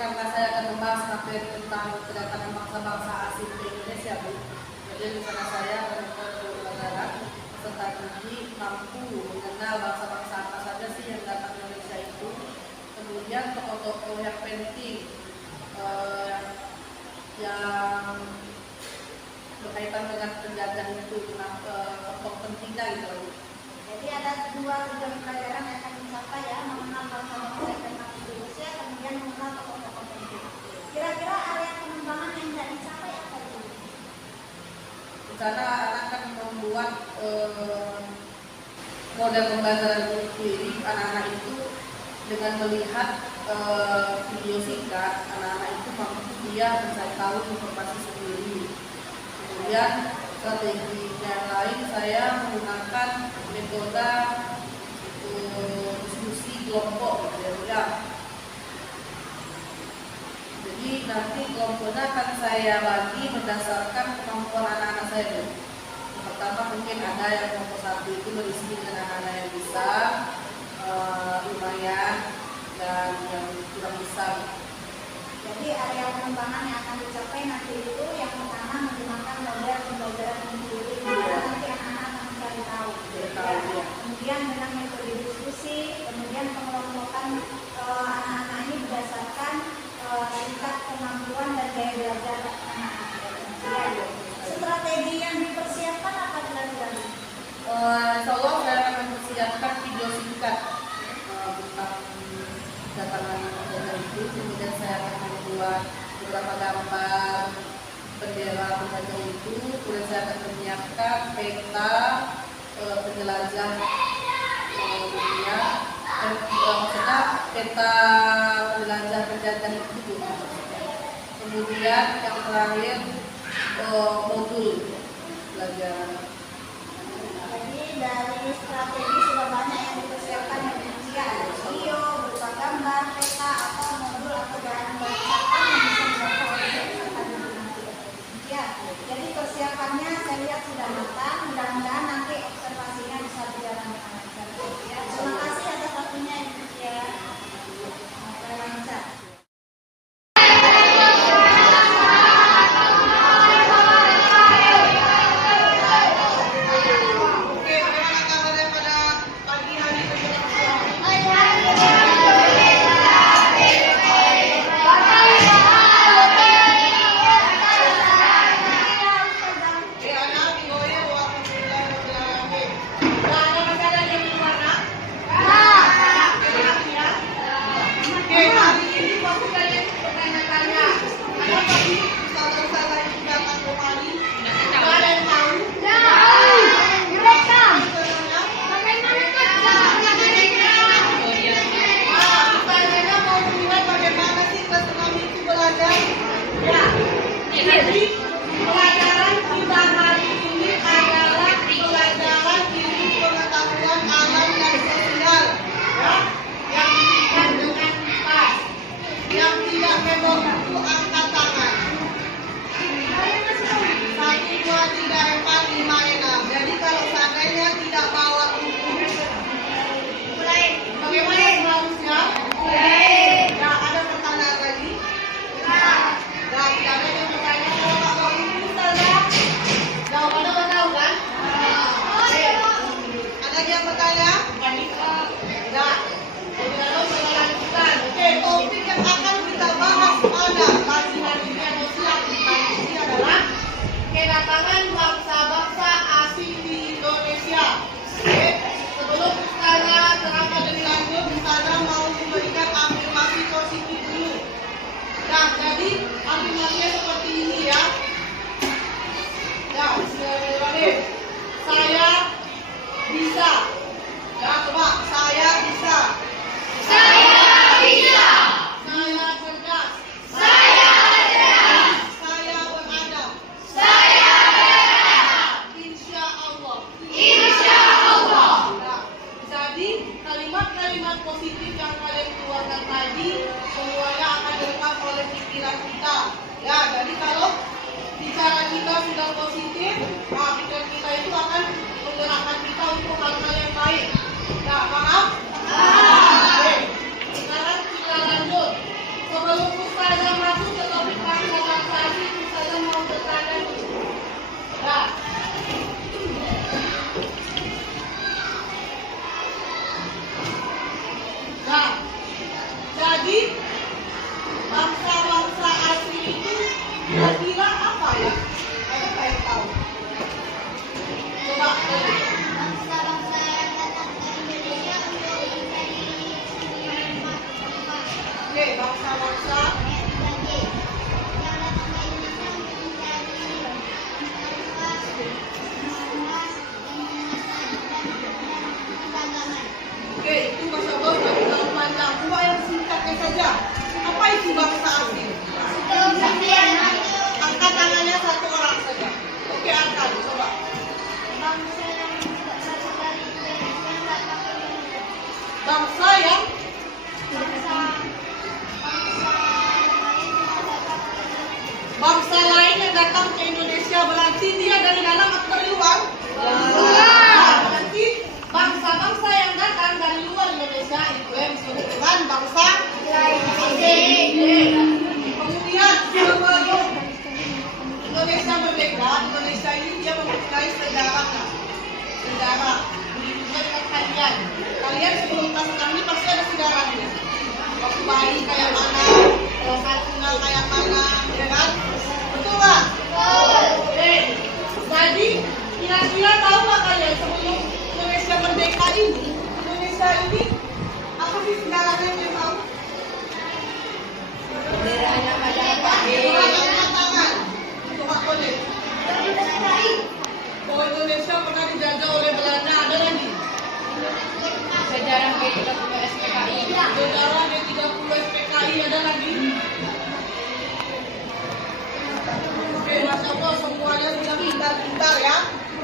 karena saya akan membahas materi tentang kedatangan bangsa-bangsa asing ke Indonesia, Bu. Jadi di sana saya pelajaran peserta didik mampu mengenal bangsa-bangsa apa saja sih yang datang ke Indonesia itu. Kemudian tokoh-tokoh yang penting yang berkaitan dengan penjajahan itu, tokoh pentingnya gitu. Jadi ada dua tujuan pelajaran yang akan dicapai ya, mengenal bangsa-bangsa yang datang ke Indonesia, kemudian mengenal tokoh-tokoh penting. Kira-kira area pengembangan yang tidak dicapai apa itu? Di sana anak akan membuat model pembelajaran sendiri anak-anak itu dengan melihat video singkat. Anak-anak itu mampu dia mencari tahu informasi sendiri. Kemudian strategi yang lain saya menggunakan metode diskusi kelompok ya. Jadi nanti kelompoknya akan saya bagi berdasarkan kemampuan anak-anak saya. Yang pertama mungkin ada yang kelompok 1 itu berisi dengan anak-anak yang bisa lumayan dan yang kurang besar. Jadi area pengembangan yang akan dicapai nanti itu yang pertama menggunakan model pembelajaran sendiri, nanti anak-anak akan mencari tahu. Kemudian dengan metode diskusi, kemudian pengelompokan anak-anak ini berdasarkan tingkat kemampuan dan gaya belajar anak-anak. Strategi yang dipersiapkan apa kira-kira? Insya Allah saya akan mempersiapkan video singkat tentang kedatangan bendera itu. Kemudian saya akan membuat beberapa gambar bendera penjajah itu. Kemudian saya akan menyiapkan peta penjelajah dunia. Maksudnya peta penjelajah penjajah itu. Kemudian yang terakhir modul belajar. Jadi dari strategi sudah banyak yang dipersiapkan yang ada video, berupa gambar, peta, atau modul atau bahan persiapan yang bisa dibaca oleh peserta didik nanti. Ya, jadi persiapannya saya lihat sudah matang. Mudah-mudahan nanti observasinya bisa berjalan dengan lancar. Ya, terima kasih atas waktunya ya. Lancar. Pelajaran kita hari ini adalah pelajaran ilmu pengetahuan alam dan sosial, ya, yang disingkat dengan PAS. Yang tidak membawa buku angkat tangan. 1, 2, 3, 4, 5, 6. Jadi kalau seandainya tidak bawa buku, bagaimana seharusnya? Ya, ada pertanyaan lagi? Nah, tidak ada yang bertanya kalau tak bawa buku, Ustazah. Jawabannya udah tahu kan? Oke. Ada lagi yang bertanya? Tidak. Jadi kalau saya lanjutkan. Oke, topik yang akan kita bahas pada pagi hari ini atau siang ini adalah kedatangan bangsa-bangsa asing di Indonesia. Oke, sebelum Ustazah terangkan lebih lanjut, Ustazah mau memberikan afirmasi positif dulu. Nah, jadi afirmasinya seperti ini ya. Ya, bismillahirrahmanirrahim. Saya bisa. Ya, coba. Saya bisa. Saya bisa. Saya cerdas. Saya cerdas. Saya beradab. Saya beradab. Insya Allah. Insya Allah. Nah, jadi kalimat-kalimat positif yang kalian keluarkan tadi semuanya akan direkam oleh pikiran kita. Ya, jadi kalau bicara kita sudah positif, nah pikiran kita itu akan menggerakkan kita untuk hal-hal yang baik. Nah, paham? Oke. Sekarang kita lanjut. Sebelum Oke, bangsa-bangsa. Oke, itu bahasa bos tapi terlalu panjang. Coba yang singkatnya saja. Apa itu bangsa asing? Angkat tangannya satu orang saja. Oke, angkat. Coba. Bangsa yang bangsa lain yang datang ke Indonesia berarti dia dari dalam atau dari luar? Berarti bangsa-bangsa yang datang dari luar Indonesia itu yang disebut dengan bangsa asing. Kemudian sebelum Indonesia merdeka, Indonesia ini dia mempunyai sejarahnya. Sejarah. Begitu juga dengan kalian. Kalian sebelum sekarang ini pasti ada sejarahnya. Waktu bayi kayak mana, saat tinggal kayak mana, ya kan? Betul nggak? Oke. Jadi kira-kira tahu nggak kalian sebelum Indonesia merdeka ini, Indonesia ini apa sih sejarahnya yang tahu? Benderanya kayak apa? Angkat tangan. Coba boleh. Bahwa Indonesia pernah dijajah oleh Belanda, ada lagi? Sejarah G30 SPKI. Sejarah G30 SPKI, ada lagi? Oke, Masya Allah, semuanya sudah pintar-pintar ya.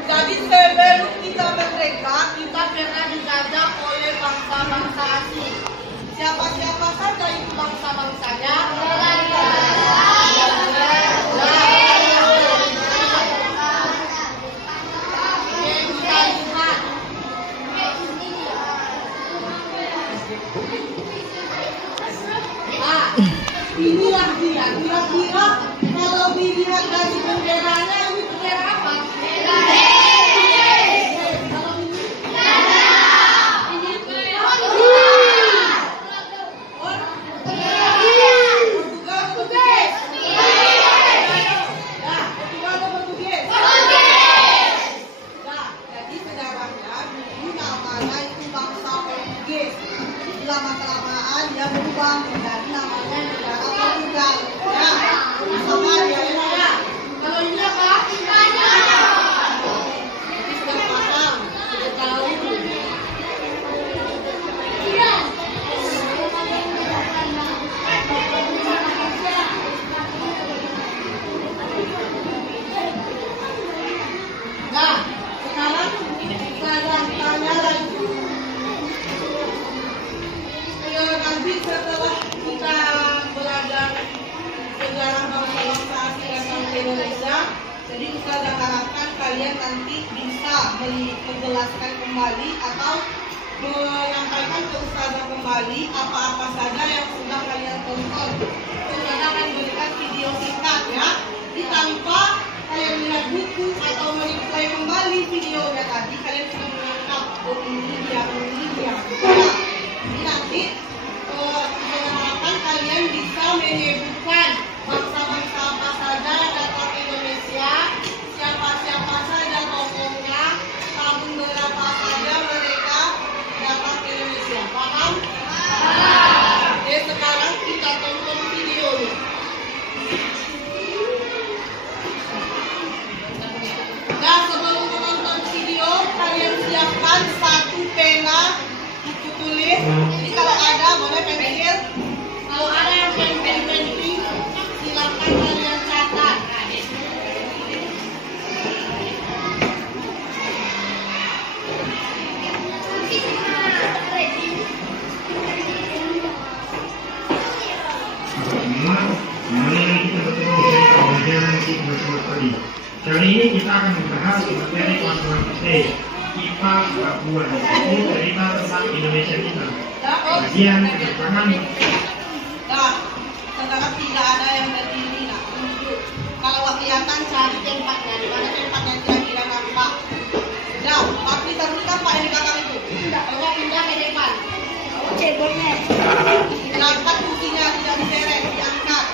Jadi sebelum kita merdeka, kita pernah dijajah oleh bangsa-bangsa asing. Siapa-siapa saja itu bangsa-bangsanya? Inilah dia, kira-kira kalau dilihat dari benderanya ini bendera apa? Kalau ini Portugis. Nah, Portugal atau Portugis? Nah, jadi sejarahnya dulu namanya itu bangsa Portugis. Lama-kelamaan dia berubah menjadi namanya negara Portugal. Ya, sama dia ya. Kalau ini apa? Ini sudah paham, sudah tahu. Nah, sekarang saya tanya lagi. Nanti setelah kita belajar sejarah bangsa-bangsa asing datang ke Indonesia, jadi kita harapkan kalian nanti bisa menjelaskan kembali atau menyampaikan ke ustazah kembali apa-apa saja yang sudah kalian tonton. Ustazah akan berikan video singkat ya. Jadi tanpa kalian melihat buku atau mereplay kembali videonya tadi, kalian sudah menangkap oh ini dia. Jadi nanti harapan kalian bisa menyebutkan bangsa-bangsa apa saja yang datang ke Indonesia, siapa-siapa saja tokohnya, tahun berapa saja mereka datang ke Indonesia. Paham? Oke, sekarang kita tonton videonya. Nah, sebelum menonton video, kalian siapkan satu pena, buku tulis. Jadi kalau ada boleh pensil. Kalau ada yang pensil, silakan kalian catat. Kali ini kita akan membahas materi pelajaran penting IPA Papua itu cerita tentang Indonesia kita. Bagian kedepangan. Nah, sekarang tidak ada yang berdiri, nak tunjuk. Kalau kelihatan cari tempatnya, di mana tempatnya kira-kira nampak. Nah, tapi terlihat Pak yang di belakang itu. Coba pindah ke depan. Oke, boleh. Angkat kursinya, tidak diseret, diangkat.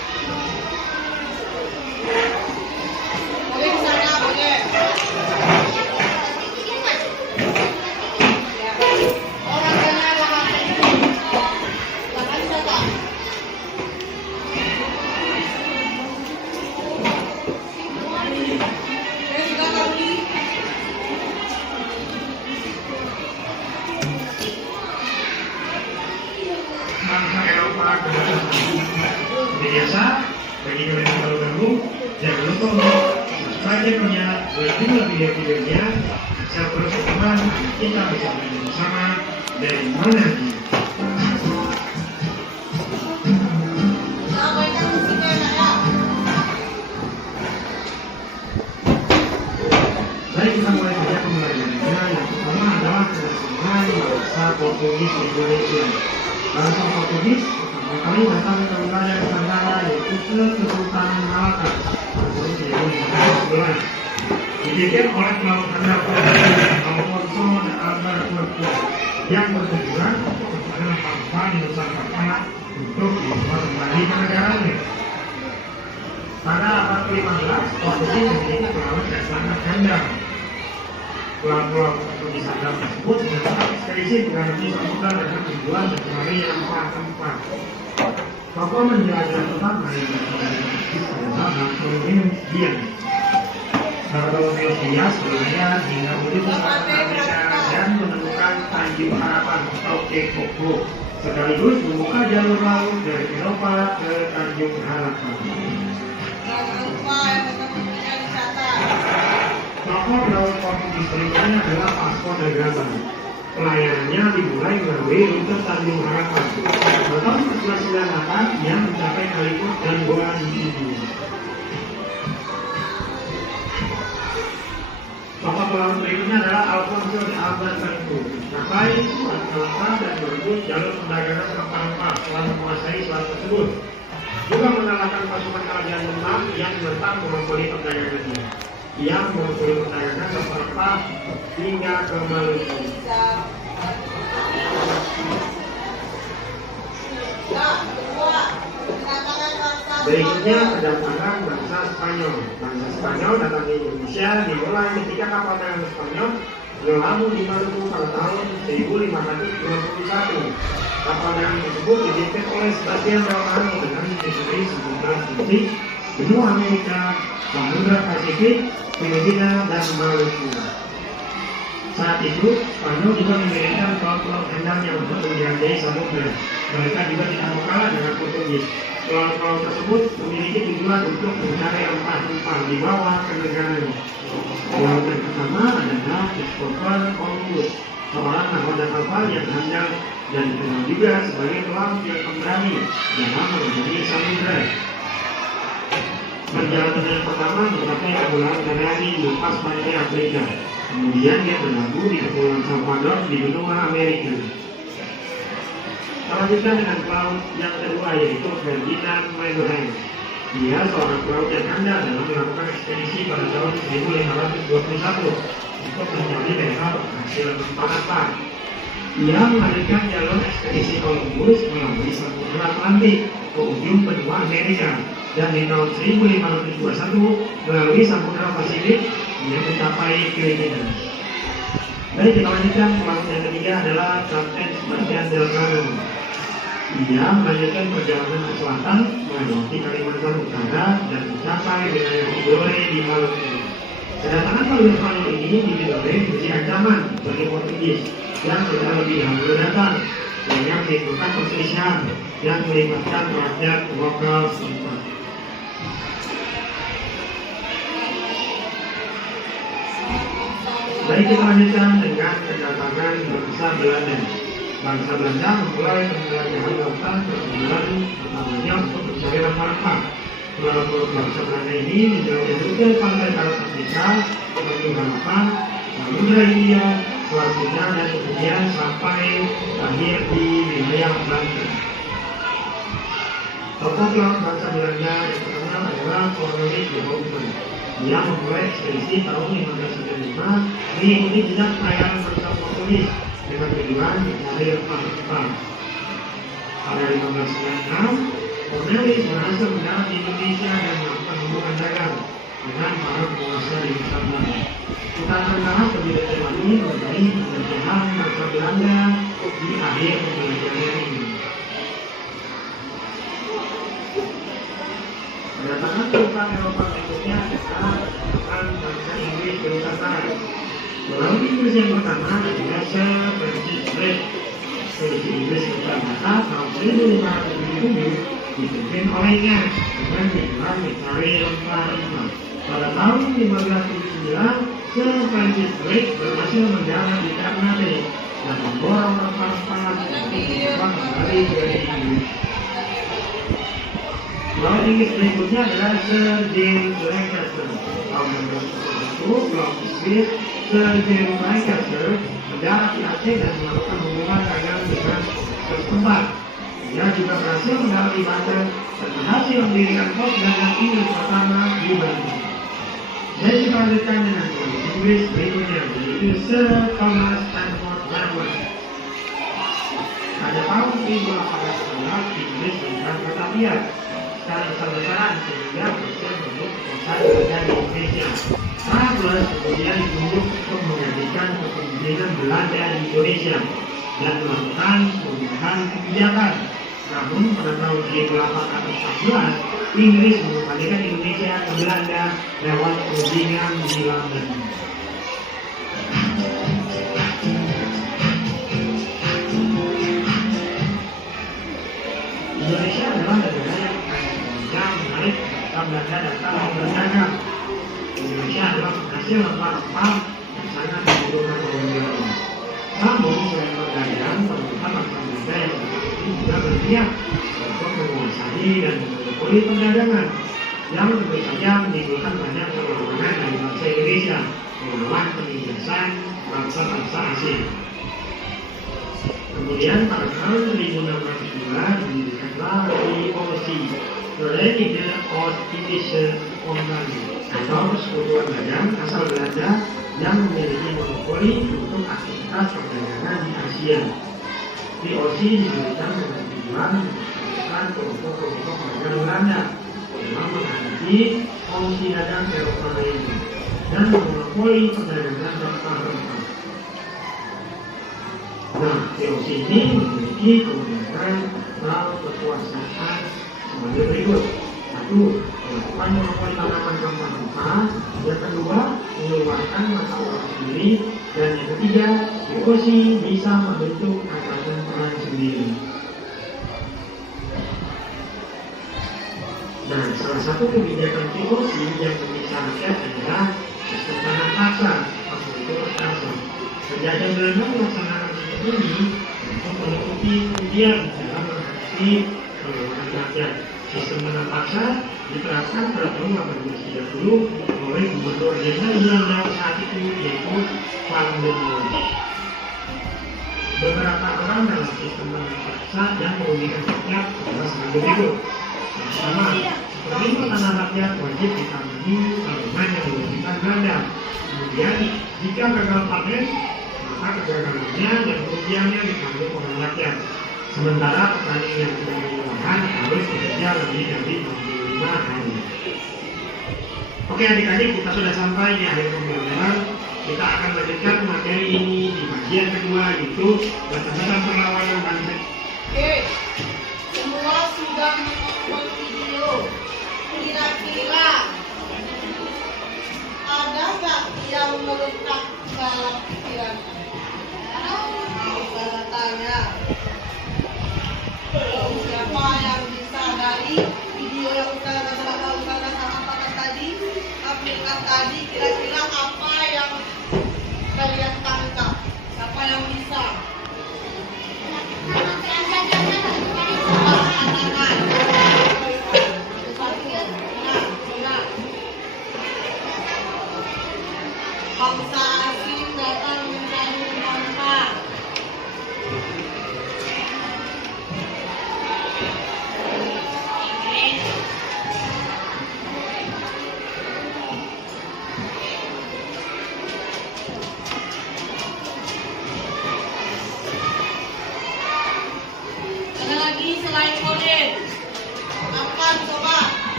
Boleh di sana, boleh. Orang sana belakang. Belakang sana. Jadi kalian kalau ganggu, jangan lupa untuk subscribe channelnya, like juga video-videonya. Saya terus teman, kita bisa belajar bersama dari mana dia. Baik, kita mulai saja pembelajarannya. Yang pertama adalah kedatangan bahasa Portugis Indonesia. Bahasa Portugis pertama kali datang ke wilayah Nusantara, yaitu ke Kesultanan Malaka tahun 1511. Dipimpin oleh Pelauhan Alfonso de Albuquerque yang bertujuan kepada bangsa di Nusantara untuk membawa kembali ke negaranya. Pada abad ke-15, Portugis memiliki pelaut yang sangat handal. Pulau-pulau Portugis handal tersebut mendapat ekspedisi mengarungi samudra dengan tujuan mencari rempah-rempah. Tokoh menjelajah pertama yang Portugis adalah Bartolomeu Dias. Bartolomeu Dias berlayar hingga menuju ke Amerika dan menemukan Tanjung Harapan atau Cape of Hope, sekaligus membuka jalur laut dari Eropa ke Tanjung Harapan. Tokoh pelaut Portugis berikutnya adalah Vasco da Gama. Pelayanannya dimulai melalui rute Tanjung Harapan. Pada tahun 1498 ia mencapai Calicut dan Goa di India. Tokoh pelaut berikutnya adalah Alfonso de Albuquerque. Mencapai Selat Malaka dan merebut jalur perdagangan rempah-rempah setelah menguasai selat tersebut. Juga mengalahkan pasukan kerajaan Demak yang menentang monopoli perdagangannya. Ia monopoli perdagangan rempah-rempah hingga ke Maluku. Berikutnya kedatangan bangsa Spanyol. Bangsa Spanyol datang ke Indonesia dimulai ketika kapal tangan Spanyol berlabuh di Maluku pada tahun 1521. Kapal tangan tersebut dipimpin oleh Sebastian Elcano dengan menyusuri sejumlah titik benua Amerika, Samudra Pasifik, Filipina, dan Maluku. Saat itu, Spanyol juga mengirimkan pulau-pulau handalnya untuk menjelajah samudra. Mereka juga tidak mau kalah dengan Portugis. Pulau-pulau tersebut memiliki tujuan untuk mencari rempah-rempah dibawa ke negaranya. Pulau yang pertama adalah Christopher Columbus, seorang nakoda kapal yang handal dan dikenal juga sebagai pelaut yang pemberani dalam menghadapi samudra. Perjalanan yang pertama mencapai Kepulauan Kanari di lepas pantai Afrika. Kemudian dia berlabuh di Kepulauan Salvador di benua Amerika. Selanjutnya dengan pelaut yang kedua yaitu Ferdinand Magellan. Dia seorang pelaut yang handal dalam melakukan ekspedisi pada tahun 1521 untuk mencari daerah hasil rempah-rempah. Ia melanjutkan jalur ekspedisi Columbus melalui Samudra Atlantik ke ujung benua Amerika, dan di tahun 1521 melalui Samudra Pasifik ia mencapai Filipina. Baik, kita lanjutkan. Pelaut yang ketiga adalah Kapten Sebastian Elcano. Ia melanjutkan perjalanan ke selatan melewati Kalimantan Utara dan mencapai wilayah Tidore di Maluku. Kedatangan pelaut Spanyol ini ditandai menjadi ancaman bagi Portugis yang sudah lebih dahulu datang, sehingga menimbulkan perselisihan yang melibatkan rakyat lokal setempat. Baik, kita lanjutkan dengan kedatangan bangsa Belanda. Bangsa Belanda memulai penjelajahan lautan ke Kepulauan pertamanya untuk mencari rempah-rempah. Pulau-pulau bangsa Belanda ini menjauhi rute pantai Barat Afrika, Tanjung Harapan, Samudra India, Selat Cina, dan kemudian sampai akhir di wilayah Belanda. Tokoh pelaut bangsa Belanda yang terkenal adalah Cornelis de Houtman. Dia memulai ekspedisi tahun 1595 mengikuti jejak perayaan bangsa Portugis dengan tujuan mencari rempah-rempah. Pada 1596, Cornelis berhasil mendarat di Indonesia dan melakukan hubungan dagang dengan para penguasa di Nusantara. Kita akan bahas lebih detail lagi mengenai penjelajahan bangsa Belanda di akhir pembelajaran ini. Kedatangan pasukan Eropa berikutnya adalah pasukan bangsa Inggris di Nusantara. Pelaut Inggris yang pertama adalah Sir Francis Drake. Ekspedisi Inggris ke Nusantara tahun 1577 dipimpin dipimpin olehnya dengan digelar Victory of Claremont. Pada tahun 1579, Sir Francis Drake berhasil mendarat di Ternate dan memborong kapal-kapal untuk dibawa kembali dari Inggris. Lawan Inggris berikutnya adalah Sir James Lancaster. Tahun 1910, Lawan Inggris Sir James Lancaster mendarat di Aceh dan melakukan hubungan dagang dengan setempat. Dia juga berhasil mendarat di Banten dan berhasil mendirikan pos dagang Inggris pertama di Banten. Dan dilanjutkan dengan Inggris berikutnya, yaitu Sir Thomas Stanford Darwin. Pada tahun 1811, Inggris menyerang Batavia secara besar-besaran sehingga berhasil membentuk kekuasaan kerajaan di Indonesia. Charles kemudian ditunjuk untuk menggantikan kepemimpinan Belanda di Indonesia dan melakukan perubahan kebijakan. Namun pada tahun 1814, Inggris mengembalikan Indonesia ke Belanda lewat perundingan di London. Indonesia adalah negara yang menarik Belanda datang berdagang. Indonesia adalah penghasil rempah-rempah yang sangat dibutuhkan oleh Belanda. Namun selain berdagang, pemerintah bangsa Belanda yang juga berniat untuk menguasai dan memonopoli perdagangan yang tentu saja menimbulkan banyak perlawanan dari bangsa Indonesia melawan penindasan bangsa-bangsa asing. Kemudian pada tahun 1602 didirikanlah VOC, Verenigde Oost-Indische Compagnie, atau persekutuan dagang asal Belanda yang memiliki monopoli untuk aktivitas perdagangan di Asia. VOC didirikan dengan tujuan melakukan kelompok-kelompok dagang Belanda dalam menghadapi fungsi dagang Eropa lainnya dan monopoli perdagangan rempah-rempah. Nah, VOC ini memiliki kewenangan atau kekuasaan sebagai berikut. 1. Melakukan monopoli tanaman rempah-rempah. Yang kedua, mengeluarkan mata uang sendiri. Dan yang ketiga, VOC bisa membentuk angkatan perang sendiri. Nah, salah satu kebijakan VOC yang menyiksa rakyat adalah sistem tanam paksa atau itu kasa. Penjajah Belanda melaksanakan sistem ini untuk menutupi kemudian dalam menghadapi perlawanan rakyat. Sistem tanam paksa diterapkan pada tahun 1830 oleh Gubernur Jenderal Belanda saat itu, yaitu Van den Bosch. Beberapa orang dalam sistem tanam paksa yang merugikan rakyat adalah sebagai berikut. Yang pertama, penerima tanah rakyat wajib ditangani tanaman yang dirugikan Belanda. Kemudian, jika gagal panen, maka kegagalannya dan kerugiannya ditanggung oleh rakyat. Sementara petani yang tidak memiliki lahan harus bekerja lebih dari 65 hari. Oke adik-adik, kita sudah sampai di akhir pembelajaran. Kita akan lanjutkan materi ini di bagian kedua, yaitu batasan perlawanan bangsa. Oke, semua sudah menonton video. Kira-kira ada nggak yang melekat dalam pikiran? Saya tanya. Siapa yang bisa dari video yang Ustazah sampaikan tadi, aplikasi tadi, kira-kira apa yang kalian tangkap? Siapa yang bisa? Bangsa asing datang mencari rempah.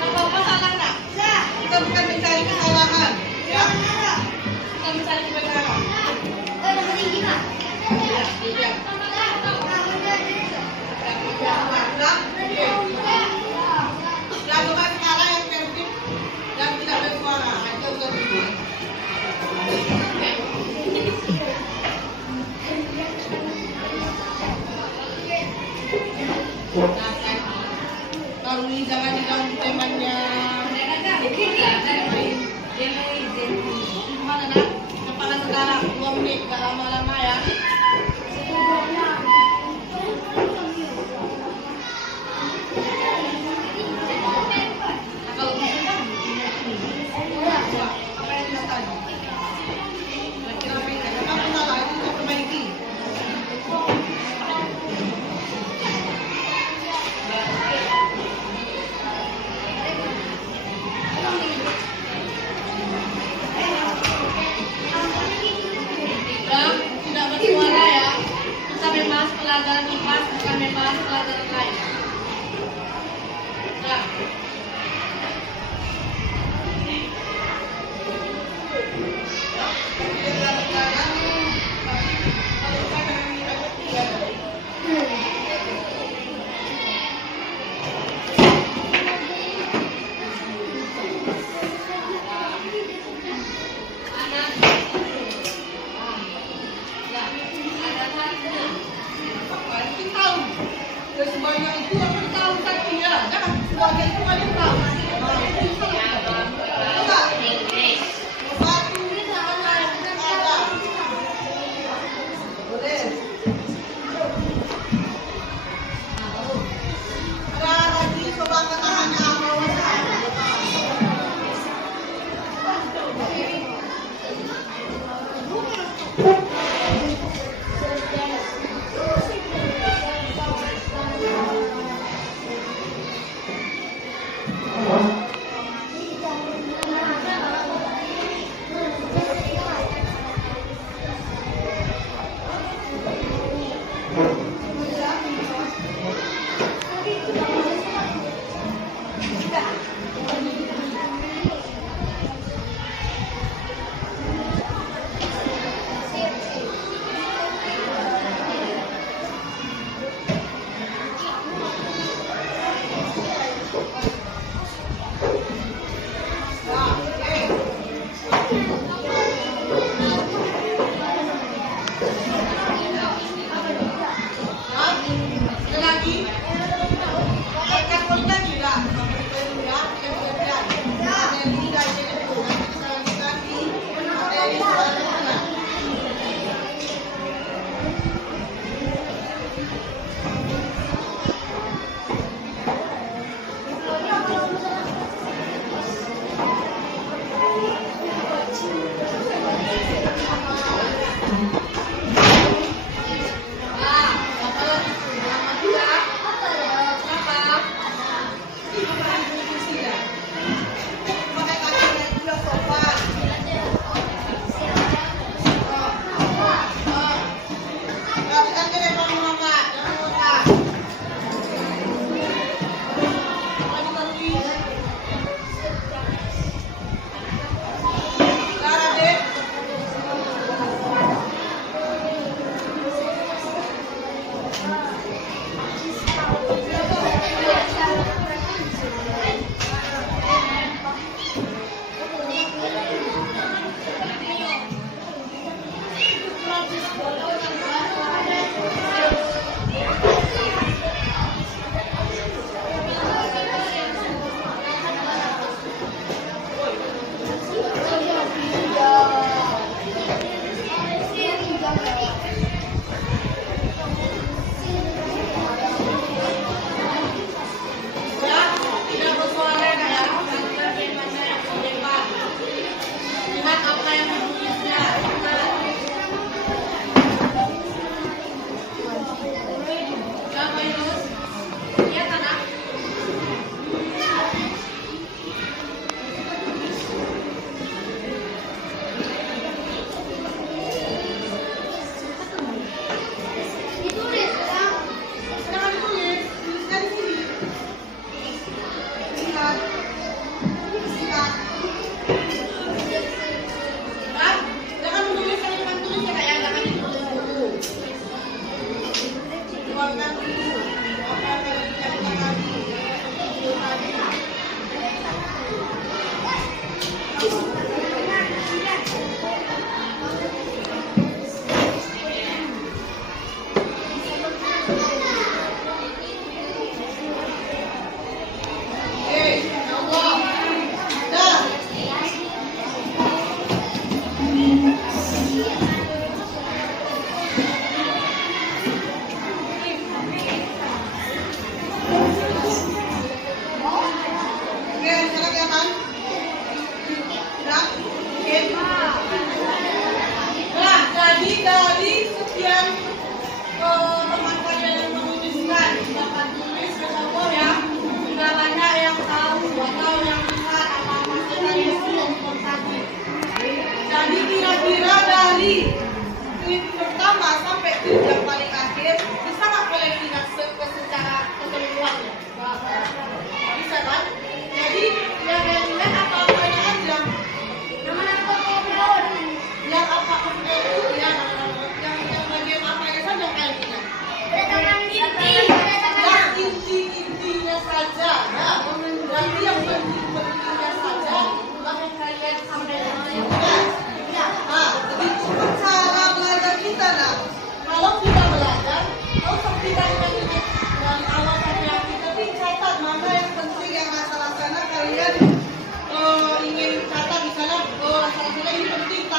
Apa salah nak? Kita bukan mencari kesalahan, ya? Kita mencari kebenaran. Ya, ya. Lalu sekarang yang penting dan tidak bersuara, itu lebih. Kalau ini jangan diganggu temannya. Gimana nak? Kepala sekarang 2 menit, gak lama-lama ya. Kalau apa yang kita tadi? Apa salah itu kita perbaiki. Tidak bersuara ya. Kita membahas pelajaran IPA, bukan membahas pelajaran lain. Nah. Semuanya itu apa tahu tadi ya? Jangan semuanya itu kan tahu. Satu ini sama yang ada. Boleh. Ada lagi coba ketangannya apa?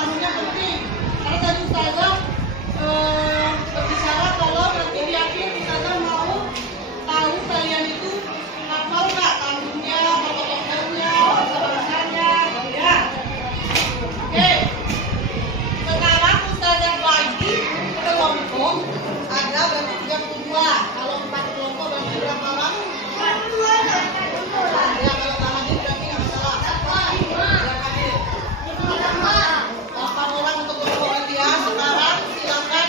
pengetahuannya penting. Karena tadi Ustazah berbicara kalau nanti di akhir Ustazah mau tahu kalian itu hafal nggak tahunnya, tokoh-tokohnya, bahasanya, ya. Oke. Sekarang Ustazah bagi kelompok ada berarti 32. Kalau 4 kelompok berarti berapa orang? 42. Ya, kalau Tamadin berarti nggak masalah. Ya, Kadir. 8 orang untuk kelompok ya. Sekarang silakan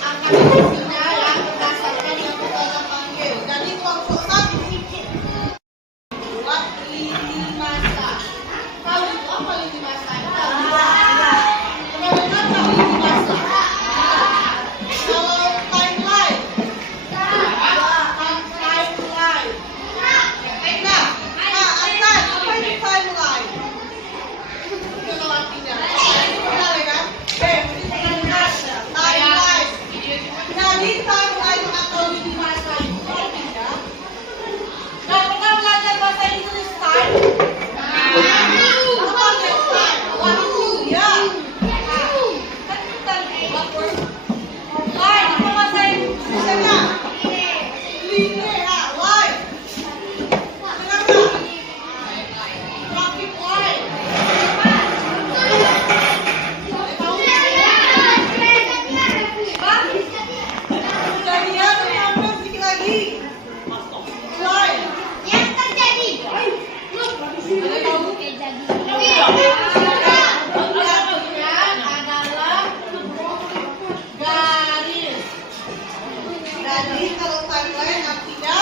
angkat isinya ya berdasarkan yang Ustazah panggil. Jadi kelompok 1 buat lini masa. Tahu itu apa lini masa? Kemudian apa lini masa? Kalau timeline, timeline. Nah, Asan, apa itu timeline? Itu kalau artinya. Itu benar ya kan? Timeline. Jadi timeline atau lini masa itu artinya. Nah, pernah belajar bahasa Inggris time? Apa next time? Waktu, ya. Kan kita waktu. Line, apa bahasa Inggrisnya? Line, line. Benar nggak? Traffic light. Tahu? Hah? Kejadian apa sedikit lagi? Line. Ada tahu? Artinya adalah garis. Jadi kalau timeline artinya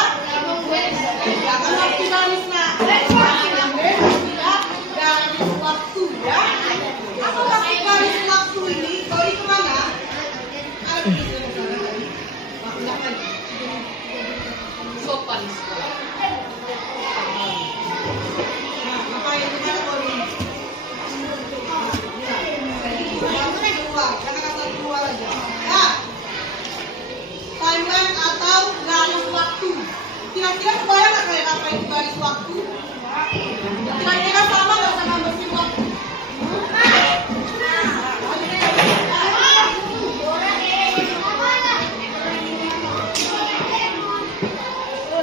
jangan waktu garis nak. Artinya garis waktu ya. Apa maksud garis waktu ini? Kalau itu mana? Ada tulisan di sana tadi. Jangan. Sopan sekolah. Nah, apa yang mana kalau ini? Jangan asal keluar aja. Nah, timeline atau garis waktu. Kira-kira kebayang nggak kalian apa itu garis waktu? Kira-kira sama nggak sama mesin waktu?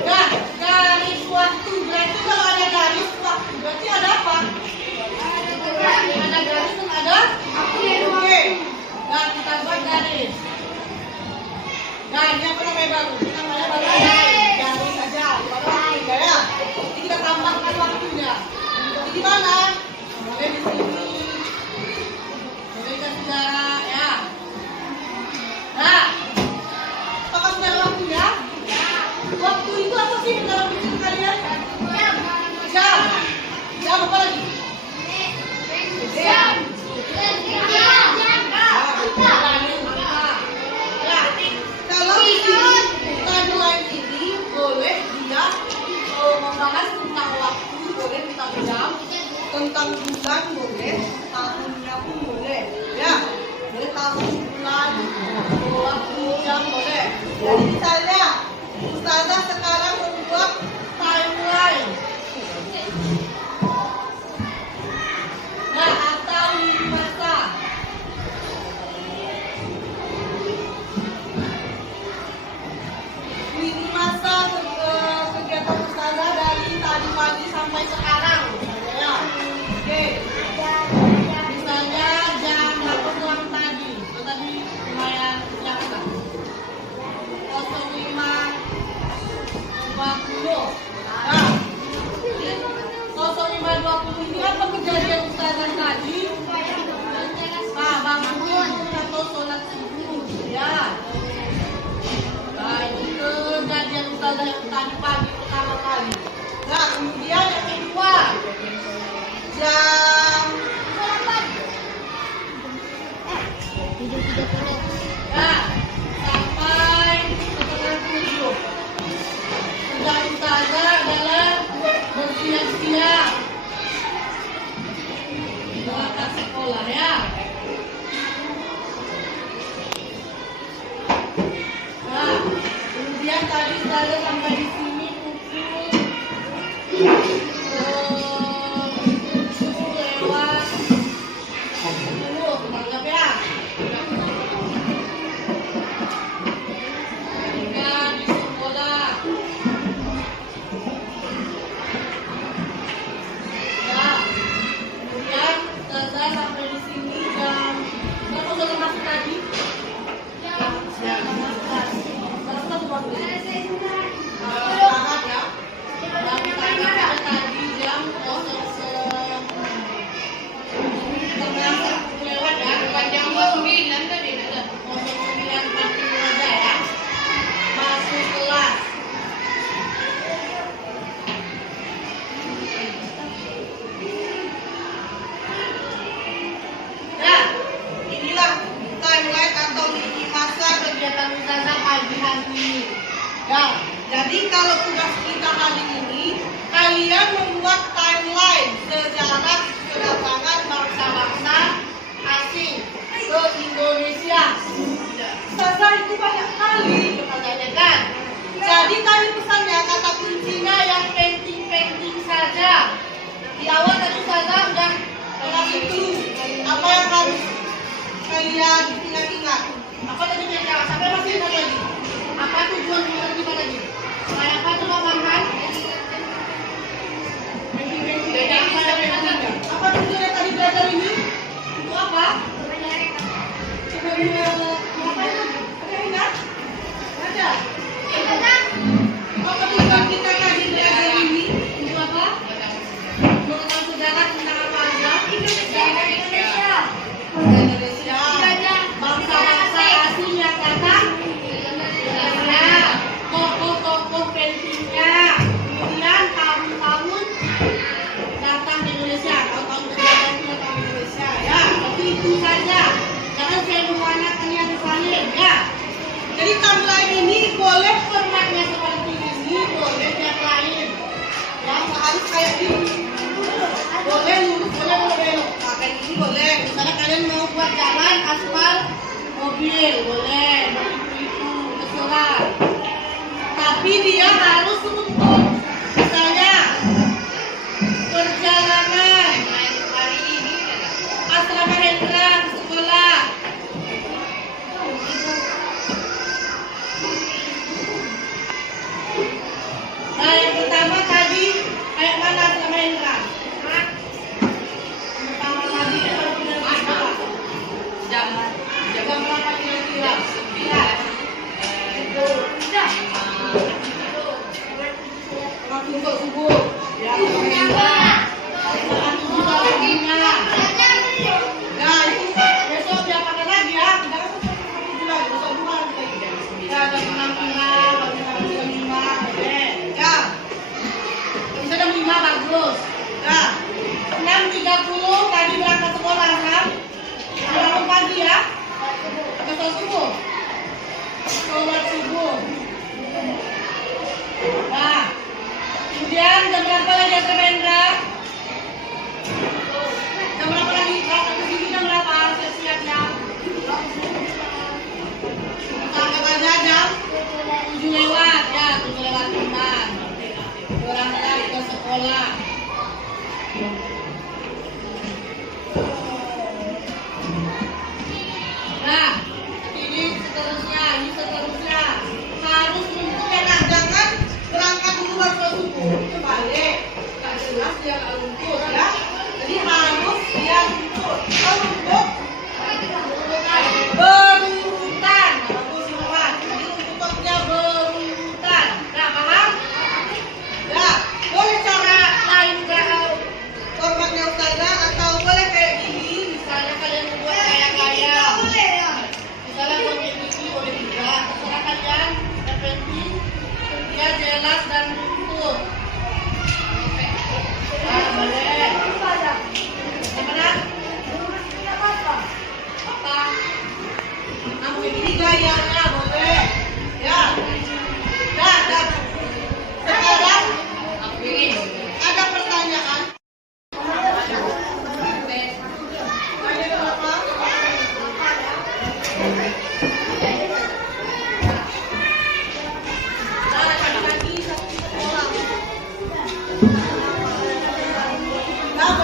Nah, garis waktu berarti kalau ada garis waktu berarti ada apa? Ada garis dan ada? Oke. Nah, kita buat garis. Nah, ini apa namanya baru? Namanya baru garis aja. Waktu ya. Jadi kita tambahkan waktunya. Jadi di mana? Boleh di sini. Boleh dikasih jarak ya. Nah, apakah sudah ada waktunya? Waktu itu apa sih dalam pikiran kalian? Jam. Jam apa lagi? Jam. Kalau di sini timeline ini boleh dia membahas tentang waktu, boleh tentang jam, tentang bulan boleh, tahunnya pun boleh, ya, boleh tahun, bulan, waktu, jam boleh. Jadi misalnya Ustazah sekarang membuat timeline. Nah, atau lini masa. Lini masa kegiatan Ustazah dari tadi pagi sampai sekarang. Ya. Oke. Misalnya jam 8 malam tadi. Itu tadi lumayan siap kan? 05.20. Nah, 05.20 ini apa kejadian Ustazah tadi? Nah, bangun atau sholat subuh, ya. Nah, itu kejadian Ustazah yang tadi pagi pertama kali. Nah, kemudian yang kedua, jam nah, sampai setengah 7. Kerja Ustazah adalah bersiap-siap berangkat sekolah ya. Nah, kemudian tadi Ustazah sampai di sini pukul 7 lewat 10. kalau tugas kita hari ini, kalian membuat timeline sejarah kedatangan bangsa-bangsa asing ke Indonesia. Ustazah itu banyak kali pertanyaannya kan. Jadi tadi pesannya kata kuncinya yang penting-penting saja. Di awal tadi Ustazah udah itu apa yang harus kalian ingat-ingat. Apa tadi yang jawab? Sampai masih ingat lagi. Apa tujuan kita lagi? Kayak apa coba Farhan? Apa tujuannya tadi belajar ini? Untuk apa? Sebagai apa itu? Ada ingat? Ada? Apa tujuan kita tadi belajar ini? Untuk apa? Mengetahui sejarah tentang apa aja? Indonesia. Bangsa-bangsa asing yang datang. Tokoh-tokoh pentingnya. Kemudian tahun-tahun datang ke Indonesia. Tahun-tahun berjalan datang ke Indonesia. Ya, tapi itu saja. Jangan semuanya kalian disalin, ya. Jadi timeline ini boleh formatnya seperti ini, boleh yang lain. Ya, harus kayak gini. Boleh lurus, boleh belok. Nah, kayak gini boleh. Misalnya kalian mau buat jalan aspal mobil, boleh. Itu terserah. Tapi dia harus untuk misalnya perjalanan asrama Hendra ke sekolah. Nah, yang pertama tadi kayak mana asrama Hendra? Yang pertama tadi kalau kita sekolah jam berapa kira-kira? Subuh. Ya, nah, itu besok dia pakai lagi ya. Kita kan lagi besok bukan lagi. Ya, jam 6.5, ya. Bisa jam 5 bagus. Ya. 6.30 tadi berangkat sekolah kan? Bangun pagi ya. Besok subuh. Sholat subuh. Nah, kemudian jam berapa lagi ya Hendra? Jam berapa lagi? Berangkat ke sini jam berapa? Siap-siapnya. Kita anggap aja jam 7 lewat ya, 7:05. Berangkat ke sekolah. Nah, ini seterusnya harus untuk enak, jangan berangkat dulu baru subuh itu balik, nggak jelas dia nggak luntur ya. Jadi harus dia luntur, luntur berurutan, bagus banget. Jadi lunturnya berurutan, nah paham? Ya, boleh cara lain formatnya Ustazah atau boleh kayak gini, misalnya kalian membuat kayak misalnya boleh gini, boleh juga, terserah kalian. Yang penting dia jelas dan luntur. Nah, boleh. Gimana? Apa? Nah, ini gayanya boleh. Ya. Dan sekarang ada pertanyaan. Nah,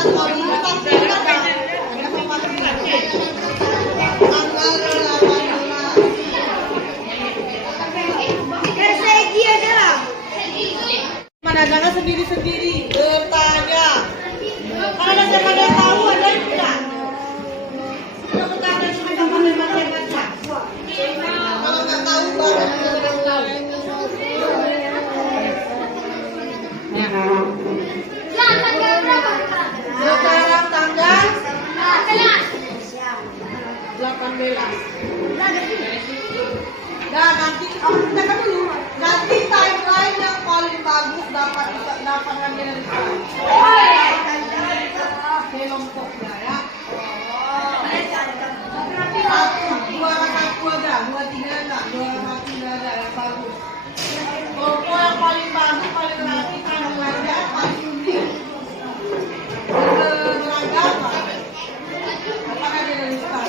Tori, pastikan dah. Ada pastikan. Tanggal 18. Persegi aja lah. Mana jangan sendiri-sendiri bertanya. Kalau ada siapa yang tahu ada yang tidak. Kalau bertanya cuma sama teman-teman baca. Kalau nggak tahu baru yang tahu. Sekarang tanggal 18. Dan nanti jangan dulu. Nanti timeline yang paling bagus dapat hadiah dari sekarang. Kelompoknya ya. Satu aja, 2, 3 enggak, 2, 3 aja yang bagus. Kelompok yang paling bagus, paling berarti timeline-nya paling unik. Beragam. Dapat hadiah dari sekarang.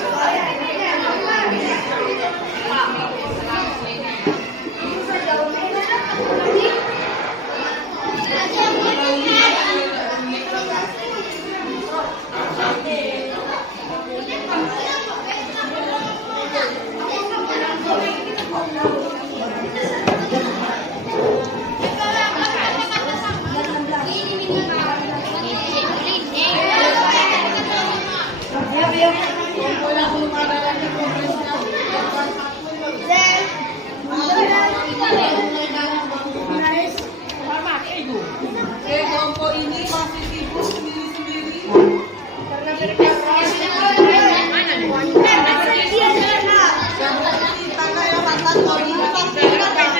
Kelompok ini masih sibuk sendiri-sendiri karena tangga yang mantan Tori pastikan dah.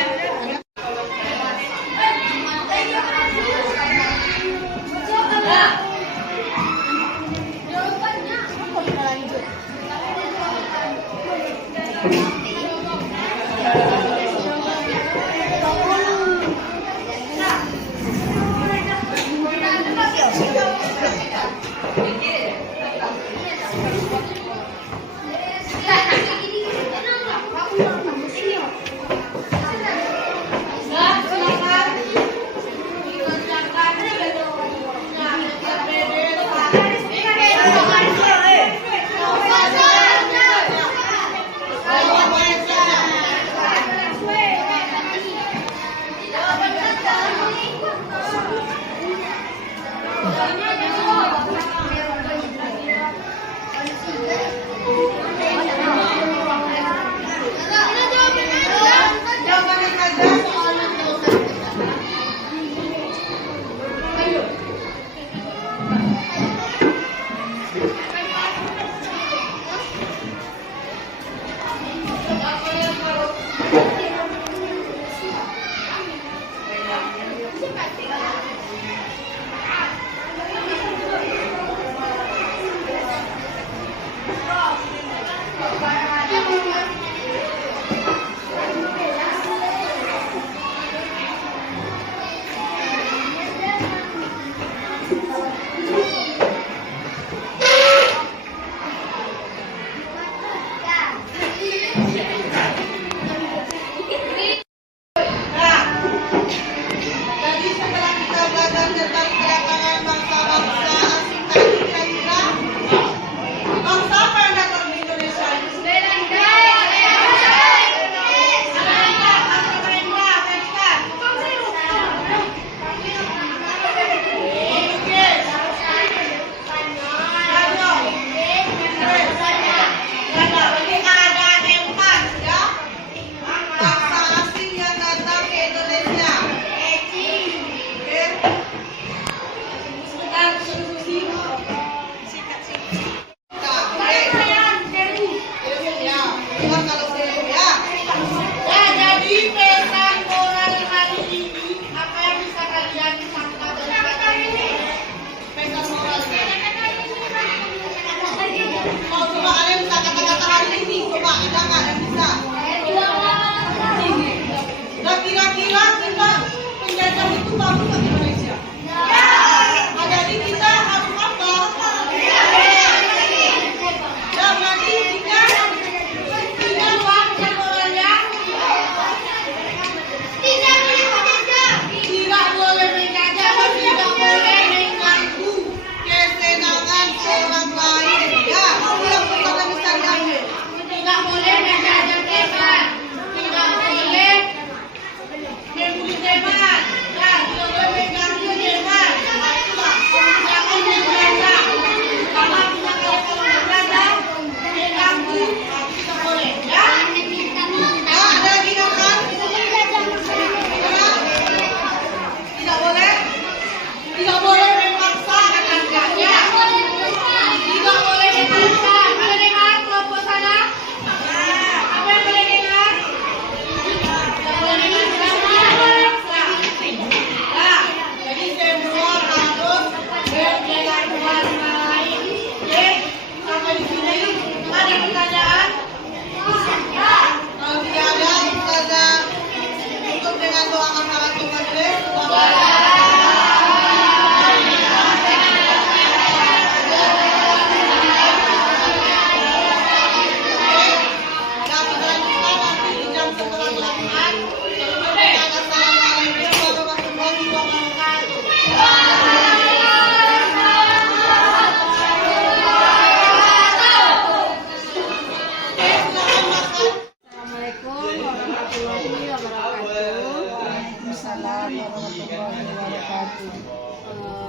warahmatullahi wabarakatuh. Waalaikumsalam warahmatullahi wabarakatuh.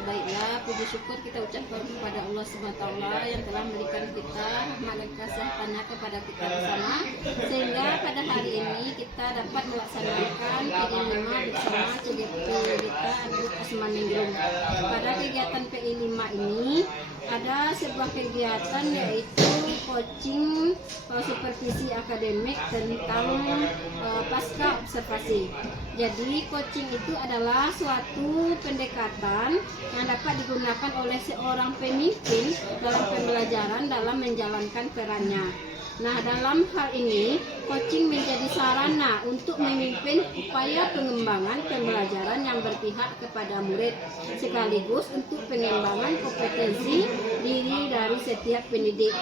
Baiklah, puji syukur kita ucapkan kepada Allah SWT yang telah memberikan kita rahmat dan kasihannya kepada kita bersama, sehingga pada hari ini kita dapat melaksanakan PI5 bersama CGP kita Ibu Asmaningrum. Pada kegiatan PI5 ini ada sebuah kegiatan yaitu coaching supervisi akademik tentang pasca observasi. Jadi coaching itu adalah suatu pendekatan yang dapat digunakan oleh seorang pemimpin dalam pembelajaran dalam menjalankan perannya. Nah, dalam hal ini, coaching menjadi sarana untuk memimpin upaya pengembangan pembelajaran yang berpihak kepada murid, sekaligus untuk pengembangan kompetensi diri dari setiap pendidik.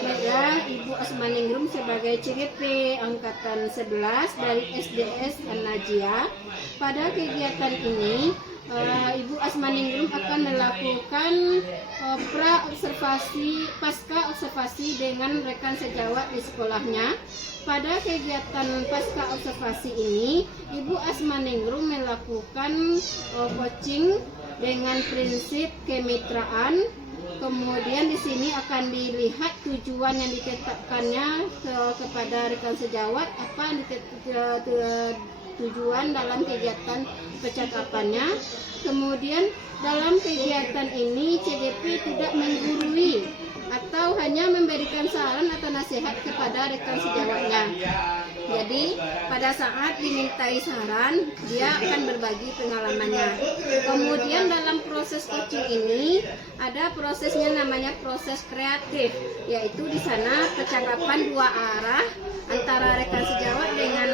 Baiklah, Ibu Asmaningrum sebagai CGP Angkatan 11 dari SDS An-Najiyah, pada kegiatan ini Ibu Asmaningrum akan melakukan pasca observasi dengan rekan sejawat di sekolahnya. Pada kegiatan pasca observasi ini, Ibu Asmaningrum melakukan coaching dengan prinsip kemitraan. Kemudian di sini akan dilihat tujuan yang ditetapkannya kepada rekan sejawat, apa yang tujuan dalam kegiatan percakapannya. Kemudian dalam kegiatan ini CGP tidak menggurui atau hanya memberikan saran atau nasihat kepada rekan sejawatnya. Jadi pada saat dimintai saran, dia akan berbagi pengalamannya. Kemudian dalam proses coaching ini ada prosesnya namanya proses kreatif, yaitu di sana percakapan dua arah antara rekan sejawat dengan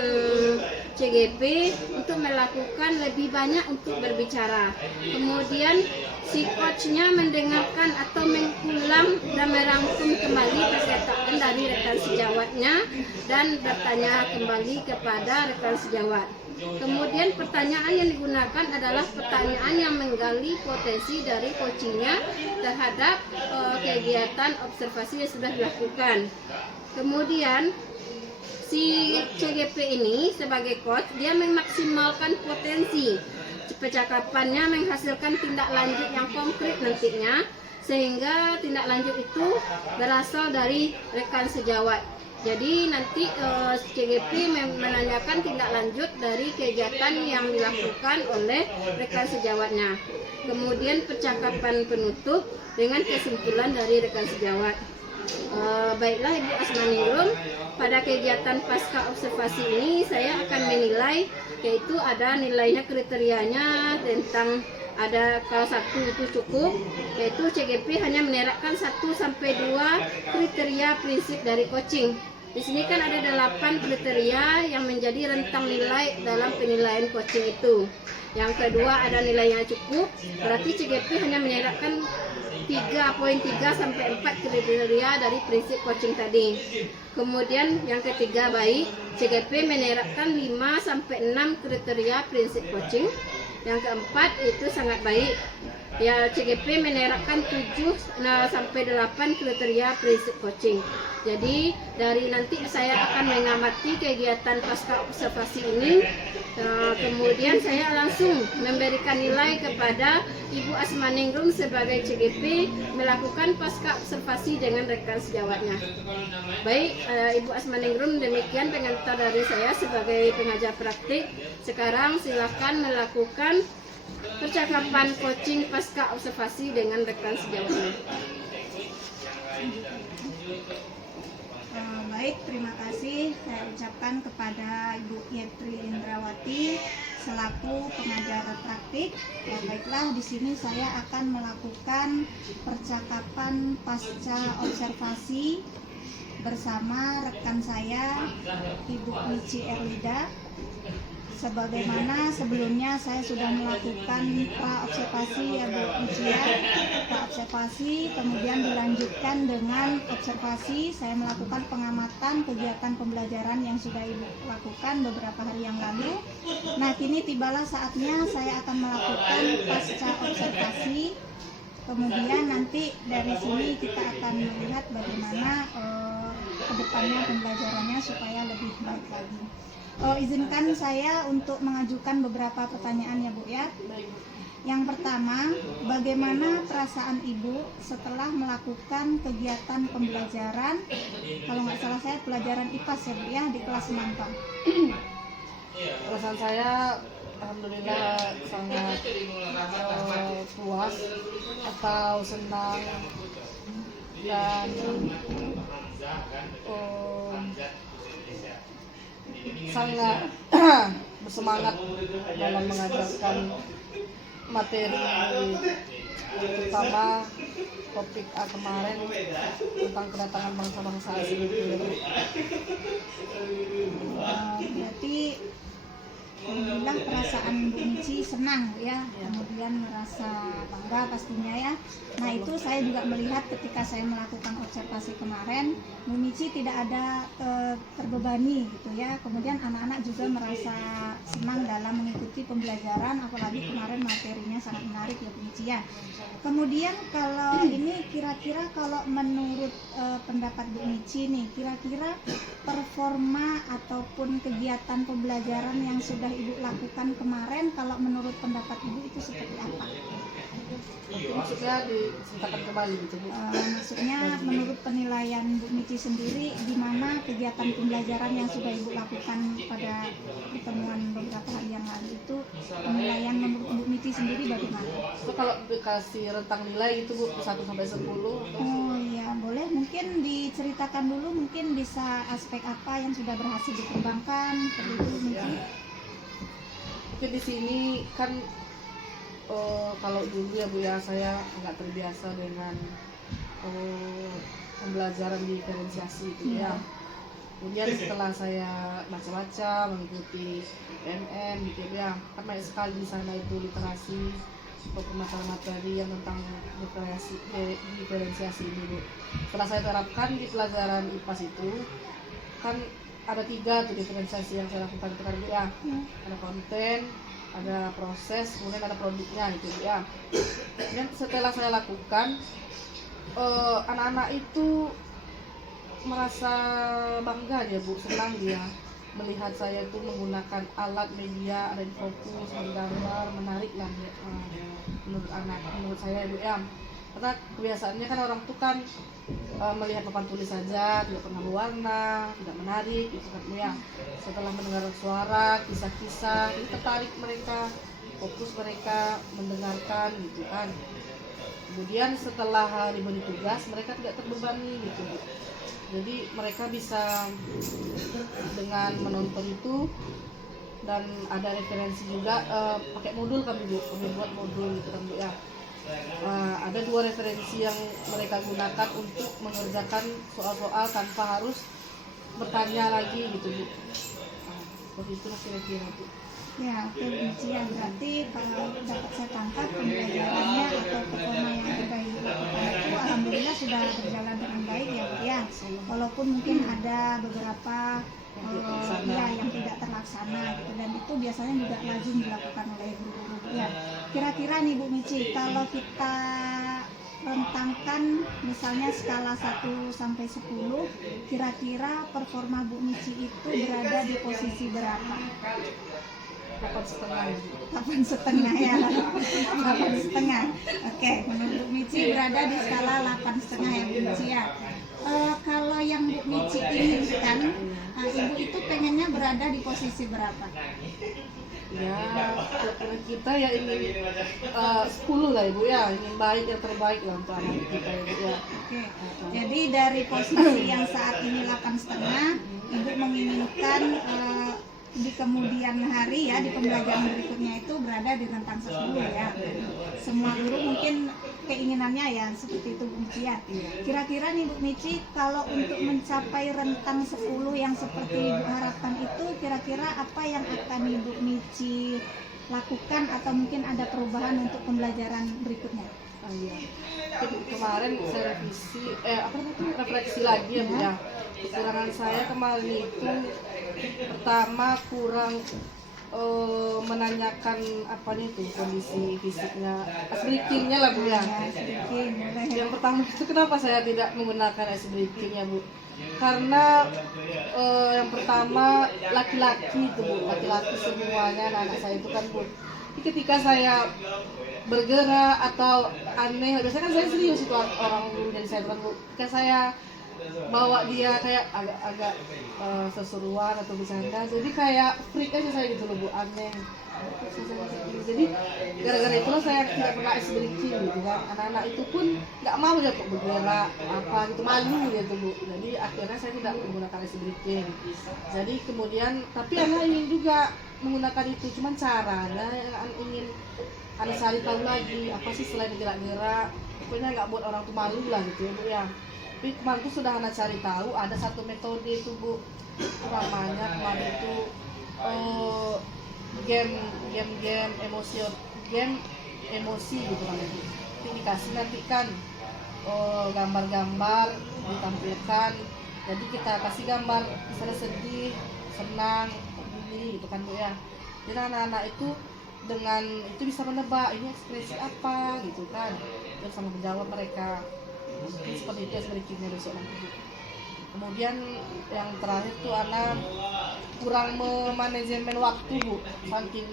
CGP untuk melakukan lebih banyak untuk berbicara. Kemudian si coachnya mendengarkan atau mengulang dan merangkum kembali perkataan dari rekan sejawatnya dan bertanya kembali kepada rekan sejawat. Kemudian pertanyaan yang digunakan adalah pertanyaan yang menggali potensi dari coachingnya terhadap kegiatan observasi yang sudah dilakukan. Kemudian si CGP ini sebagai coach, dia memaksimalkan potensi percakapannya, menghasilkan tindak lanjut yang konkret nantinya, sehingga tindak lanjut itu berasal dari rekan sejawat. Jadi nanti CGP menanyakan tindak lanjut dari kegiatan yang dilakukan oleh rekan sejawatnya. Kemudian percakapan penutup dengan kesimpulan dari rekan sejawat. Baiklah Ibu Asmaningrum, pada kegiatan pasca observasi ini saya akan menilai, yaitu ada nilainya, kriterianya tentang ada kalau 1 itu cukup, yaitu CGP hanya menerapkan 1-2 kriteria prinsip dari coaching. Di sini kan ada 8 kriteria yang menjadi rentang nilai dalam penilaian coaching itu. Yang kedua ada nilainya cukup, berarti CGP hanya menerapkan 3.3-4 kriteria dari prinsip coaching tadi. Kemudian yang ketiga baik, CGP menerapkan 5-6 kriteria prinsip coaching. Yang keempat itu sangat baik, ya CGP menerapkan 7-8 kriteria prinsip coaching. Jadi dari nanti saya akan mengamati kegiatan pasca observasi ini, kemudian saya langsung memberikan nilai kepada Ibu Asmaningrum sebagai CGP melakukan pasca observasi dengan rekan sejawatnya. Baik, Ibu Asmaningrum, demikian pengantar dari saya sebagai pengajar praktik. Sekarang silakan melakukan percakapan coaching pasca observasi dengan rekan sejawatnya. Baik, terima kasih saya ucapkan kepada Ibu Yetri Indrawati selaku pengajar praktik. Ya, baiklah, di sini saya akan melakukan percakapan pasca observasi bersama rekan saya Ibu Mici Erlida. Sebagaimana sebelumnya saya sudah melakukan pra-observasi ya Bu Mici ya, pra-observasi, kemudian dilanjutkan dengan observasi. Saya melakukan pengamatan kegiatan pembelajaran yang sudah Ibu lakukan beberapa hari yang lalu. Nah, kini tibalah saatnya saya akan melakukan pasca observasi. Kemudian nanti dari sini kita akan melihat bagaimana kedepannya pembelajarannya supaya lebih baik lagi. izinkan saya untuk mengajukan beberapa pertanyaan ya Bu ya. Yang pertama, bagaimana perasaan Ibu setelah melakukan kegiatan pembelajaran, kalau nggak salah saya pelajaran IPAS ya Bu ya, di kelas 6 Pak? Perasaan saya alhamdulillah sangat puas atau senang dan sangat bersemangat dalam mengajarkan materi terutama topik A kemarin tentang kedatangan bangsa-bangsa asing itu. Berarti alhamdulillah perasaan Bu Mici senang ya, kemudian merasa bangga pastinya ya. Nah itu saya juga melihat ketika saya melakukan observasi kemarin, Bu Mici tidak ada terbebani gitu ya. Kemudian anak-anak juga merasa senang dalam mengikuti pembelajaran, apalagi kemarin materinya sangat menarik ya Bu Mici ya. Kemudian kalau ini kira-kira kalau menurut pendapat Bu Mici nih, kira-kira performa ataupun kegiatan pembelajaran yang sudah Ibu lakukan kemarin, kalau menurut pendapat Ibu itu seperti apa? Maksudnya diceritakan kembali gitu Bu? Maksudnya menurut penilaian Bu Mici sendiri, di mana kegiatan pembelajaran yang sudah Ibu lakukan pada pertemuan beberapa hari yang lalu itu, penilaian menurut Bu Mici sendiri bagaimana? Itu kalau dikasih rentang nilai gitu Bu, 1 sampai 10 atau? Oh iya, boleh mungkin diceritakan dulu, mungkin bisa aspek apa yang sudah berhasil dikembangkan seperti itu Bu Mici. Mungkin di sini kan kalau dulu ya Bu ya, saya nggak terbiasa dengan pembelajaran diferensiasi itu ya. Kemudian setelah saya baca-baca, mengikuti PMN gitu ya, kan banyak sekali di sana itu literasi ataupun materi yang tentang diferensiasi ini Bu. Setelah saya terapkan di pelajaran IPAS itu, kan ada 3 tuh diferensiasi yang saya lakukan itu kan Bu ya. Ada konten, ada proses, kemudian ada produknya gitu Bu ya. Dan setelah saya lakukan, anak-anak itu merasa bangga dia Bu, senang dia melihat saya itu menggunakan alat media, ada di fokus, menggambar, menarik lah ya, menurut saya Bu ya. Karena kebiasaannya kan orang tuh kan melihat papan tulis saja, tidak pernah berwarna, tidak menarik gitu kan Bu ya. Setelah mendengar suara, kisah-kisah, ini tertarik mereka, fokus mereka mendengarkan gitu kan. Kemudian setelah diberi tugas, mereka tidak terbebani gitu Bu. Jadi mereka bisa dengan menonton itu, dan ada referensi juga pakai modul kami Bu, kami buat modul gitu kan Bu ya. Ada 2 referensi yang mereka gunakan untuk mengerjakan soal-soal tanpa harus bertanya lagi gitu Bu. Seperti itu kira-kira Bu. Ya, oke Bu Mici ya. Berarti kalau dapat saya tangkap, pembelajarannya atau performa yang sudah Ibu lakukan itu alhamdulillah sudah berjalan dengan baik ya Bu ya. Walaupun mungkin ada beberapa yang tidak terlaksana gitu, dan itu biasanya juga lazim dilakukan oleh guru-guru ya. Kira-kira nih Bu Mici, kalau kita rentangkan misalnya skala 1 sampai 10, kira-kira performa Bu Mici itu berada di posisi berapa? 8,5 ya. 8,5. Oke, menurut Bu Mici berada di skala 8,5 ya Bu Mici ya. Kalau yang Bu Mici inginkan, Ibu itu pengennya berada di posisi berapa? Ya, kita ya ingin 10 lah Ibu ya, ingin baik, yang terbaik lah untuk anak kita Ibu ya. Oke. Jadi dari posisi yang saat ini 8,5, Ibu menginginkan di kemudian hari ya, di pembelajaran berikutnya itu berada di rentang 10 ya. Semua guru mungkin keinginannya ya seperti itu Bu Mici ya. Kira-kira nih Bu Mici, kalau untuk mencapai rentang 10 yang seperti Ibu harapkan itu, kira-kira apa yang akan Ibu Mici lakukan atau mungkin ada perubahan untuk pembelajaran berikutnya? Kemarin saya refleksi lagi ya Bu ya. Kekurangan saya kemarin itu pertama kurang menanyakan kondisi fisiknya, ice breaking-nya lah Bu ya. Yang pertama itu kenapa saya tidak menggunakan ice breaking ya Bu? Karena yang pertama laki-laki itu Bu, laki-laki semuanya anak saya itu kan Bu. Jadi ketika saya bergerak atau aneh, biasanya kan saya serius itu orang guru dari saya kan Bu. Ketika saya bawa dia kayak agak-agak seseruan atau bercanda, jadi kayak freak aja saya gitu loh Bu, aneh. Jadi gara-gara itulah saya tidak pernah ice breaking gitu kan. Anak-anak itu pun nggak mau ya kok bergerak apa gitu, malu gitu Bu. Jadi akhirnya saya tidak menggunakan ice breaking. Jadi kemudian tapi anak ingin juga menggunakan itu, cuman caranya ingin anak cari tahu lagi apa sih selain gerak-gerak, pokoknya nggak buat orang tuh malu lah gitu ya Bu ya. Tapi kemarin tuh sudah anak cari tahu ada satu metode itu Bu, namanya kemarin itu game emosi gitu kan itu. Jadi dikasih nanti kan gambar-gambar ditampilkan. Jadi kita kasih gambar misalnya sedih, senang, begini gitu kan Bu ya. Jadi anak-anak itu dengan itu bisa menebak ini ekspresi apa gitu kan. Terus sama menjawab mereka. Jadi seperti itu ekspresinya besok nanti Bu. Kemudian yang terakhir tuh anak kurang memanajemen waktu Bu, saking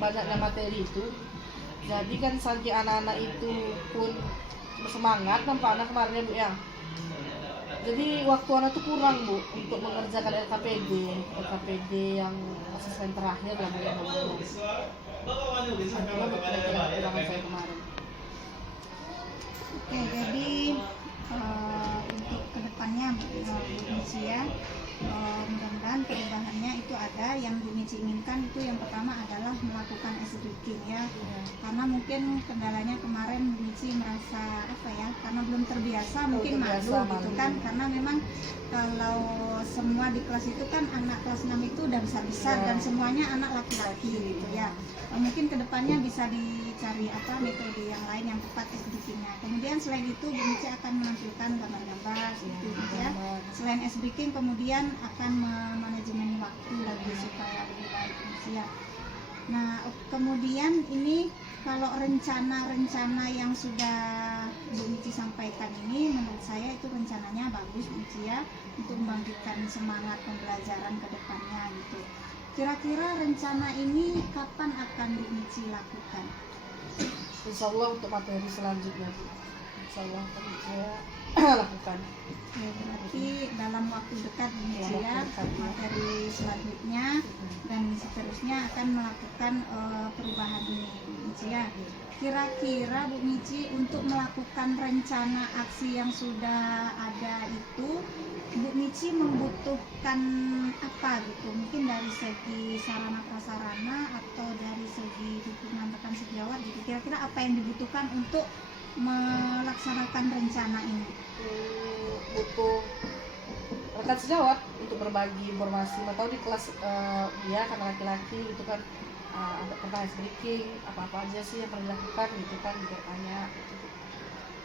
banyaknya materi itu. Jadi kan saking anak-anak itu pun bersemangat tanpa anak kemarinnya Bu ya. Jadi waktu anak tuh kurang Bu untuk mengerjakan LKPD yang asesmen terakhir lah Bu. Itulah kira-kira kekurangan saya kemarin. Oke, jadi untuk kedepannya Bu Mici ya, mudah-mudahan perubahannya itu ada. Yang Bu Mici inginkan itu yang pertama adalah melakukan S-Breaking ya, karena mungkin kendalanya kemarin Bu Mici merasa apa ya, karena belum terbiasa mungkin malu gitu kan, karena memang kalau semua di kelas itu kan anak kelas 6 itu udah besar-besar dan semuanya anak laki-laki gitu ya. Mungkin kedepannya bisa dicari apa metode yang lain yang tepat S-Breakingnya. Kemudian selain itu Bu Mici akan menampilkan gambar-gambar gitu ya. Selain S-Breaking kemudian akan manajemen waktu lagi supaya lebih baik ya. Nah kemudian ini kalau rencana-rencana yang sudah Bu Mici sampaikan ini menurut saya itu rencananya bagus Bu Mici ya, untuk membangkitkan semangat pembelajaran ke depannya gitu. Kira-kira rencana ini kapan akan Bu Mici lakukan? Insya Allah untuk materi selanjutnya Insya Allah akan saya lakukan. Ya, berarti dalam waktu dekat Bu Mici ya, materi selanjutnya dan seterusnya akan melakukan perubahan ini Bu Mici ya. Kira-kira Bu Mici untuk melakukan rencana aksi yang sudah ada itu Bu Mici membutuhkan apa gitu? Mungkin dari segi sarana prasarana atau dari segi dukungan rekan sejawat gitu. Kira-kira apa yang dibutuhkan untuk melaksanakan rencana ini? Butuh rekan sejawat untuk berbagi informasi. Tahu di kelas ya karena laki-laki itu kan ada pertanyaan breaking apa-apa aja sih yang perlu dilakukan gitu kan, juga tanya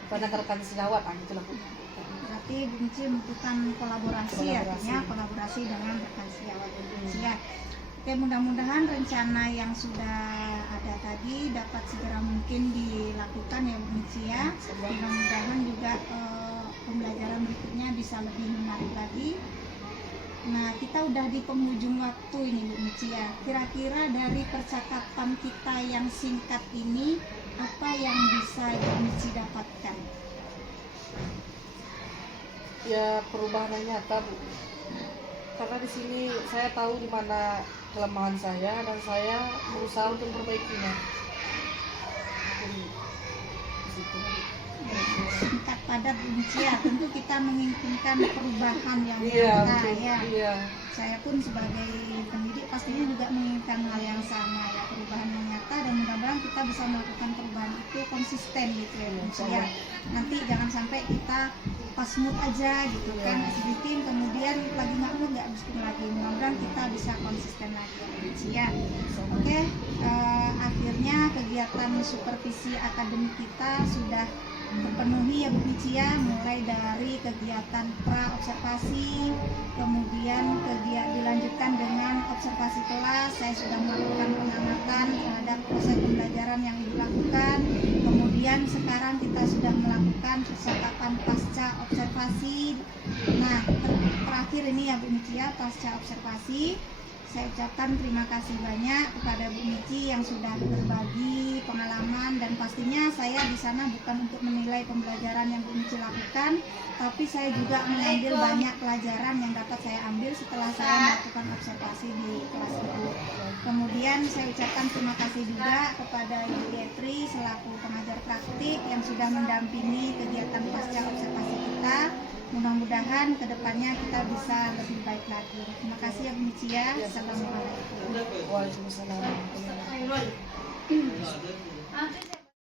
kepada rekan sejawat gitu lah Bu. Berarti Bu Mici membutuhkan kolaborasi. Artinya kolaborasi dengan rekan sejawat Bu Mici ya. Oke, mudah-mudahan rencana yang sudah ada tadi dapat segera mungkin dilakukan ya Bu Mici ya. Mudah-mudahan juga pembelajaran berikutnya bisa lebih menarik lagi. Nah, kita udah di penghujung waktu ini Bu Mici ya. Kira-kira dari percakapan kita yang singkat ini apa yang bisa Bu Mici dapatkan? Ya perubahan yang nyata Bu. Karena di sini saya tahu di mana kelemahan saya dan saya berusaha untuk memperbaikinya. Jadi di situ. Singkat padat Bu Mici ya, tentu kita menginginkan perubahan yang Iya, nyata ya. Iya. Saya pun sebagai pendidik pastinya juga menginginkan hal yang sama ya, perubahan yang nyata, dan mudah-mudahan kita bisa melakukan perubahan itu konsisten gitu ya Bu Mici ya. Nanti jangan sampai kita pas mood aja gitu kan, sedikit kemudian lagi makmur nggak biskuit lagi. Mudah-mudahan kita bisa konsisten lagi ya Bu Mici ya. Oke, akhirnya kegiatan supervisi akademik kita sudah terpenuhi ya Bu Mici ya, mulai dari kegiatan pra-observasi, kemudian dilanjutkan dengan observasi kelas. Saya sudah melakukan pengamatan terhadap proses pembelajaran yang dilakukan. Kemudian sekarang kita sudah melakukan percakapan pasca observasi Nah, terakhir ini ya Bu Mici ya, pasca observasi, saya ucapkan terima kasih banyak kepada Bu Mici yang sudah berbagi pengalaman, dan pastinya saya di sana bukan untuk menilai pembelajaran yang Bu Mici lakukan, tapi saya juga mengambil banyak pelajaran yang dapat saya ambil setelah saya melakukan observasi di kelas Ibu. Kemudian saya ucapkan terima kasih juga kepada Ibu Yetri selaku pengajar praktik yang sudah mendampingi kegiatan pasca observasi kita. Mudah-mudahan kedepannya kita bisa lebih baik lagi. Terima kasih ya Bu Mici ya. Assalamualaikum. Waalaikumsalam.